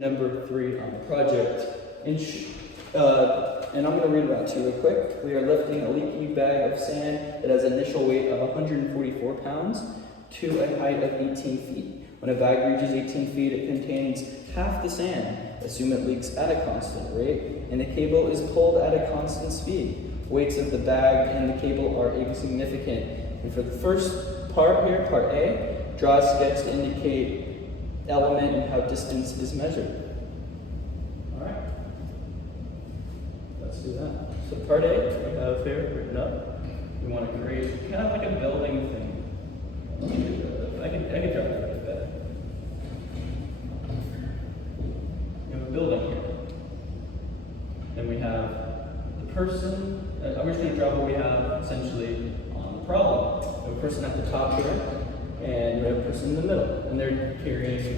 Number 3 on the project. And I'm going to read it out to you real quick. We are lifting a leaky bag of sand that has an initial weight of 144 pounds to a height of 18 feet. When a bag reaches 18 feet, it contains half the sand. Assume it leaks at a constant rate, and the cable is pulled at a constant speed. Weights of the bag and the cable are insignificant. And for the first part here, part A, draw a sketch to indicate element and how distance is measured. All right, let's do that. So part A, we have here written up. We want to create kind of like a building thing. Let me do that. I can draw that a bit better. We have a building here. Then we have the person. I'm just going to draw what we have essentially on the problem. We have a person at the top here. And we have a person in the middle, and they're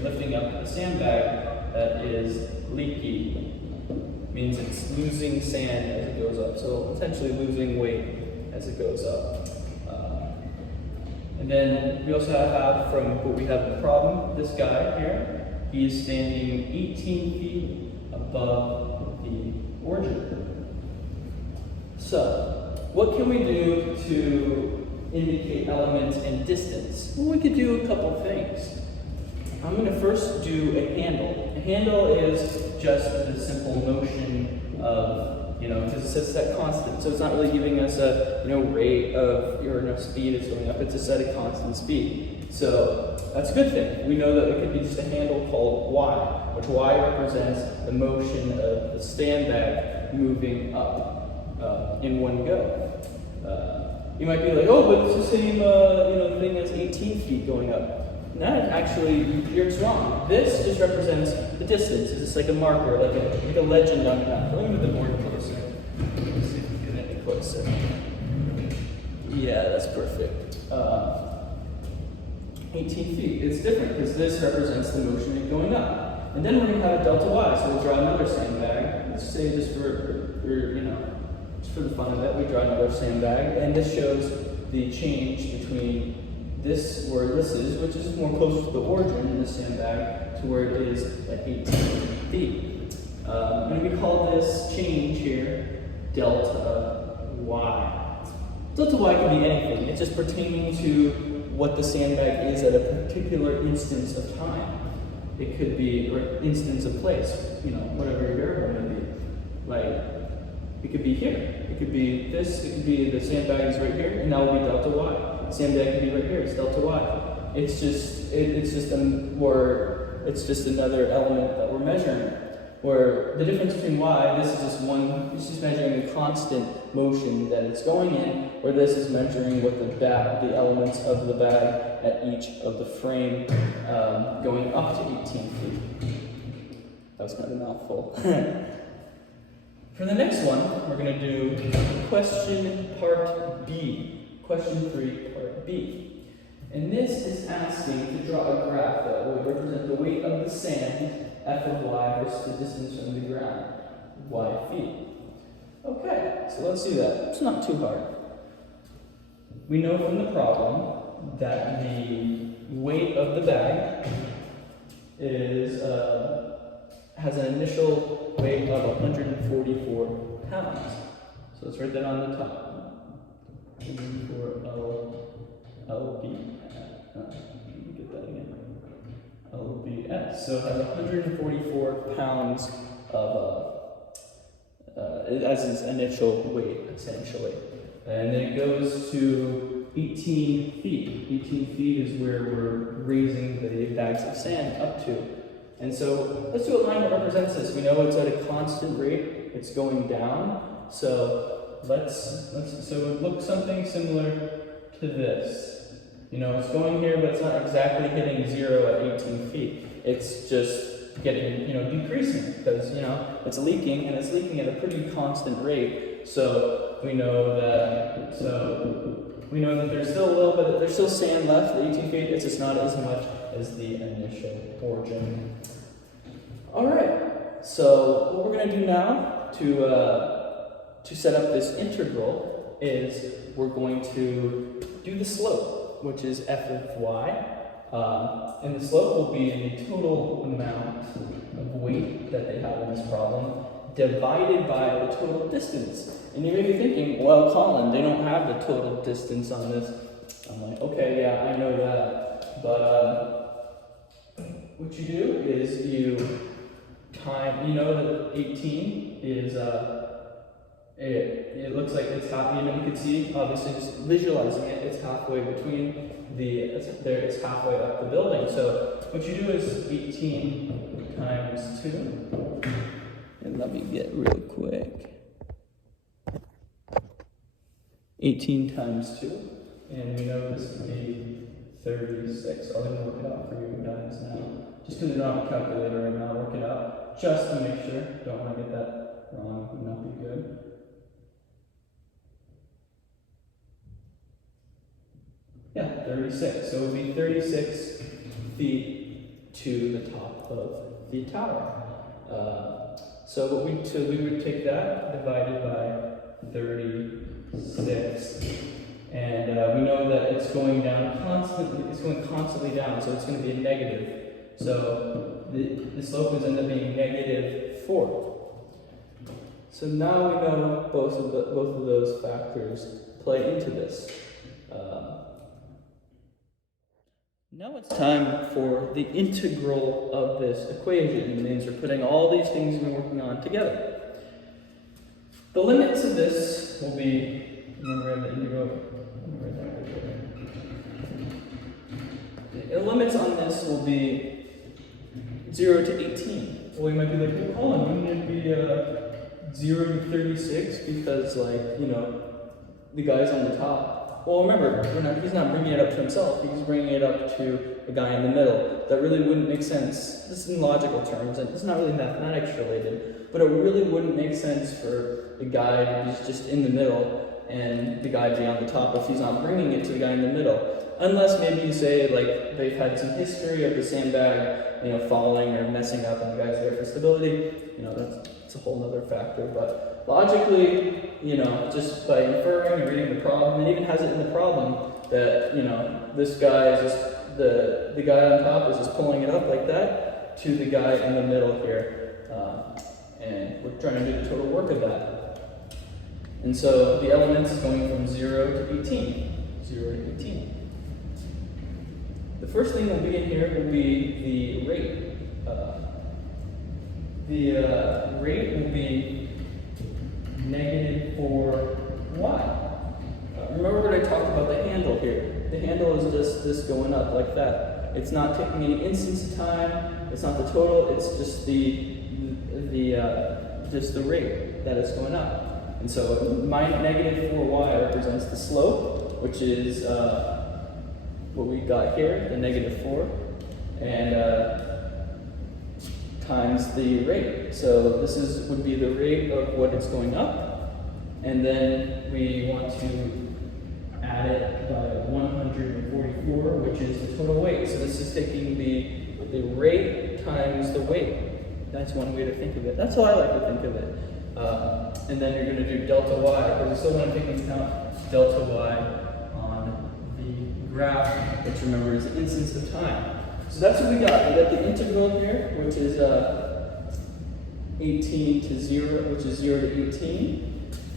lifting up a sandbag that is leaky. Means it's losing sand as it goes up, so essentially losing weight as it goes up. And then we also have from what we have in the problem, this guy here, he is standing 18 feet above the origin. So, what can we do to indicate elements and distance? Well, we could do a couple things. I'm going to first do a handle. A handle is just the simple notion of, because it says set constant, so it's not really giving us a, rate of, or speed it's going up, it's a set a constant speed. So that's a good thing. We know that it could be just a handle called y, which y represents the motion of the sandbag moving up in one go. You might be like, oh, but it's the same, thing as 18 feet going up. And that actually, you're wrong. This just represents the distance. It's just like a marker, like a legend on the map. Let me move the board closer. Let's see if we can get any closer. Yeah, that's perfect. 18 feet. It's different because this represents the motion of going up. And then we're going to have a delta y, so we'll draw another sandbag. Let's say just for the fun of it, we draw another sandbag, and this shows the change between this, where this is, which is more close to the origin in the sandbag, to where it is at 18 feet. And we call this change here delta y. Delta y can be anything. It's just pertaining to what the sandbag is at a particular instance of time. It could be or instance of place, whatever your variable may be. Like, it could be here. It could be this. It could be the sandbag is right here, and that will be delta y. The sandbag could be right here. It's delta y. It's just another element that we're measuring. Where the difference between y, this is just one. It's just measuring the constant motion that it's going in. Where this is measuring what the elements of the bag at each of the frame going up to 18 feet. That was kind of a mouthful. For the next one, we're going to do question part B. Question 3, part B. And this is asking to draw a graph that will represent the weight of the sand, f of y, versus the distance from the ground, y feet. Okay, so let's do that. It's not too hard. We know from the problem that the weight of the bag has an initial weight of 144 pounds. So let's write that on the top. For LB. Let me get that again. LBS. So it has 144 pounds of as its initial weight, essentially. And then it goes to 18 feet. 18 feet is where we're raising the bags of sand up to. And so let's do a line that represents this. We know it's at a constant rate. It's going down. So so it looks something similar to this. It's going here, but it's not exactly hitting 0 at 18 feet. It's just getting, decreasing because, it's leaking, and it's leaking at a pretty constant rate. So we know that there's still a little bit, there's still sand left at 18 feet. It's just not as much as the initial origin. All right, so what we're going to do now to set up this integral is we're going to do the slope, which is f of y And the slope will be the total amount of weight that they have in this problem divided by the total distance. And you may be thinking, well, Colin, they don't have the total distance on this. I'm like, okay, yeah, I know that. But what you do is you know that 18 is, it looks like it's half, you can see, obviously just visualizing it, it's halfway between it's halfway up the building. So what you do is 18 times 2. And let me get real quick. 18 times 2. And we know this would be 36. I'll even work it out for you guys now. Just because we don't have a calculator right now, work it out just to make sure. Don't want to get that wrong, would not be good. Yeah, 36. So it would be 36 feet to the top of the tower. So we would take that divided by 36, and we know that it's going down constantly. It's going constantly down, so it's going to be a negative. So the slope is end up being -4. So now we know both of those factors play into this. Now it's time for the integral of this equation. It means we're putting all these things we've been working on together. The limits of this will be, remember the integral, the limits on this will be 0 to 18. Well, you might be like, well, Colin, wouldn't it be 0 to 36 because, like, the guy's on the top? Well, remember, he's not bringing it up to himself, he's bringing it up to the guy in the middle. That really wouldn't make sense. This is in logical terms, and it's not really mathematics related, but it really wouldn't make sense for the guy to be just in the middle and the guy be on the top if he's not bringing it to the guy in the middle. Unless maybe you say, like, they've had some history of the sandbag, falling or messing up and the guy's there for stability. That's a whole other factor, but logically, just by inferring and reading the problem, it even has it in the problem that, this guy is just, the guy on top is just pulling it up like that to the guy in the middle here. And we're trying to do the total work of that. And so the elements is going from 0 to 18. 0 to 18. The first thing that will be in here will be the rate. The rate will be -4y. Remember what I talked about the handle here. The handle is just this going up like that. It's not taking any instance of time. It's not the total. It's just the rate that is going up. And so -4y represents the slope, which is what we got here, the -4, and times the rate. So this would be the rate of what it's going up, and then we want to add it by 144, which is the total weight. So this is taking the rate times the weight. That's one way to think of it. That's how I like to think of it. And then you're going to do delta y, because we still want to take into account delta y on the graph, which remember is the instance of time. So that's what we got. We got the integral here, which is 18 to 0, which is 0 to 18.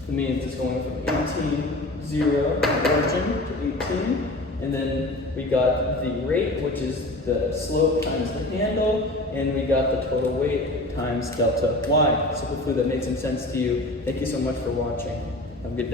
It means it's going from 18, 0, origin to 18. And then we got the rate, which is the slope times the handle, and we got the total weight times delta y. So hopefully that made some sense to you. Thank you so much for watching. Have a good day.